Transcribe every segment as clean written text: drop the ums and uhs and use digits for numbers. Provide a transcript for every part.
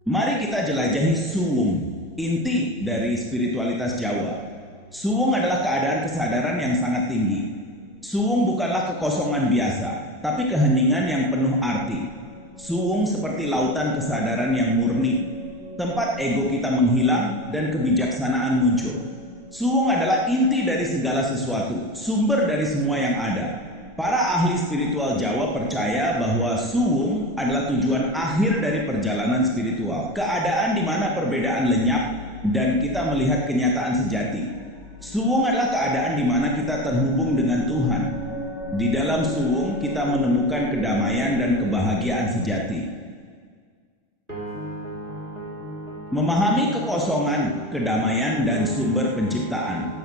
Mari kita jelajahi suwung, inti dari spiritualitas Jawa. Suwung adalah keadaan kesadaran yang sangat tinggi. Suwung bukanlah kekosongan biasa, tapi keheningan yang penuh arti. Suwung seperti lautan kesadaran yang murni, tempat ego kita menghilang dan kebijaksanaan muncul. Suwung adalah inti dari segala sesuatu, sumber dari semua yang ada. Para ahli spiritual Jawa percaya bahwa suwung adalah tujuan akhir dari perjalanan spiritual, keadaan di mana perbedaan lenyap dan kita melihat kenyataan sejati. Suwung adalah keadaan di mana kita terhubung dengan Tuhan. Di dalam suwung kita menemukan kedamaian dan kebahagiaan sejati. Memahami kekosongan, kedamaian, dan sumber penciptaan.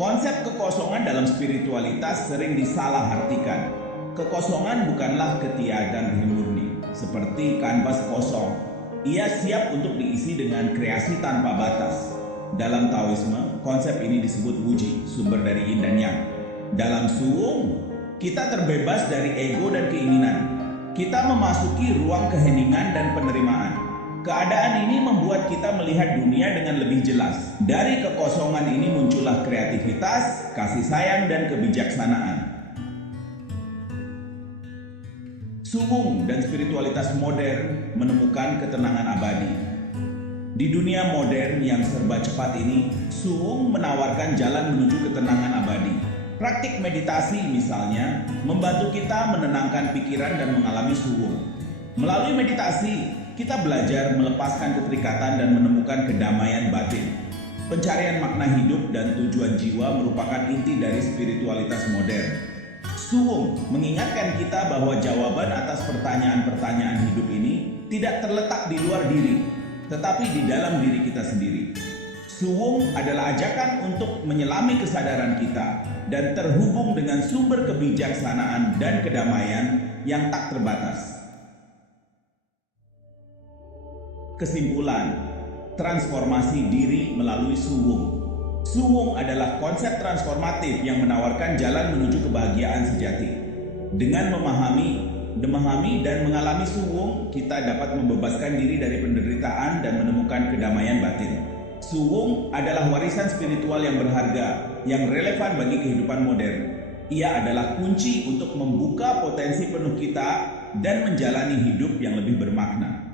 Konsep kekosongan dalam spiritualitas sering disalahartikan. Kekosongan bukanlah ketiadaan murni, seperti kanvas kosong. Ia siap untuk diisi dengan kreasi tanpa batas. Dalam Taoisme, konsep ini disebut wuji, sumber dari yin dan yang. Dalam suwung, kita terbebas dari ego dan keinginan. Kita memasuki ruang keheningan dan penerimaan. Keadaan ini membuat kita melihat dunia dengan lebih jelas. Dari kekosongan ini muncullah kreativitas, kasih sayang, dan kebijaksanaan. Suwung dan spiritualitas modern menemukan ketenangan abadi. Di dunia modern yang serba cepat ini, suwung menawarkan jalan menuju ketenangan abadi. Praktik meditasi misalnya, membantu kita menenangkan pikiran dan mengalami suwung. Melalui meditasi, kita belajar melepaskan keterikatan dan menemukan kedamaian batin. Pencarian makna hidup dan tujuan jiwa merupakan inti dari spiritualitas modern. Suwung mengingatkan kita bahwa jawaban atas pertanyaan-pertanyaan hidup ini tidak terletak di luar diri, tetapi di dalam diri kita sendiri. Suwung adalah ajakan untuk menyelami kesadaran kita dan terhubung dengan sumber kebijaksanaan dan kedamaian yang tak terbatas. Kesimpulan, transformasi diri melalui suwung. Suwung adalah konsep transformatif yang menawarkan jalan menuju kebahagiaan sejati. Dengan memahami dan mengalami suwung, kita dapat membebaskan diri dari penderitaan dan menemukan kedamaian batin. Suwung adalah warisan spiritual yang berharga, yang relevan bagi kehidupan modern. Ia adalah kunci untuk membuka potensi penuh kita dan menjalani hidup yang lebih bermakna.